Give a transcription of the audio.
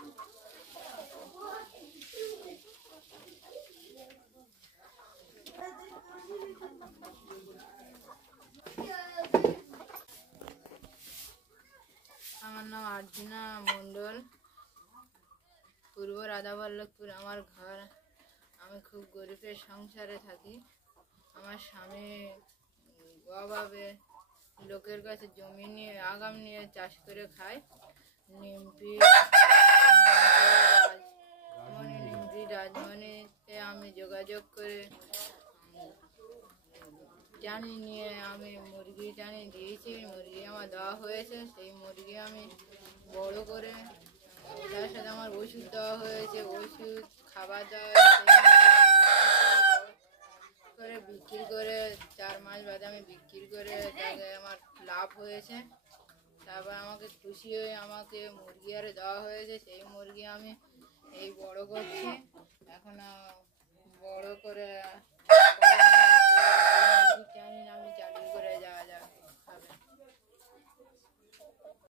আমার নাম আর্জুনা মণ্ডল, পূর্ব রাধাবল্লভপুর আমার ঘর। আমি খুব গরিবের সংসারে থাকি। আমার স্বামী অভাবে লোকের কাছে জমি নিয়ে আগাম নিয়ে চাষ করে খায়। নিমপি রাজমণিতে আমি যোগাযোগ করে টানি নিয়ে আমি মুরগি টানি দিয়েছি। মুরগি আমার দেওয়া হয়েছে। সেই মুরগি আমি বড় করে তার সাথে আমার ওষুধ দেওয়া হয়েছে, ওষুধ খাবার দেওয়া করে বিক্রি করে 4 মাস বাদে আমি বিক্রি করে তাকে আমার লাভ হয়েছে। তারপর আমাকে খুশি হয়ে আমাকে মুরগি আরে দেওয়া হয়েছে। সেই মুরগি আমি এই বড় করছি। এখন বড় করে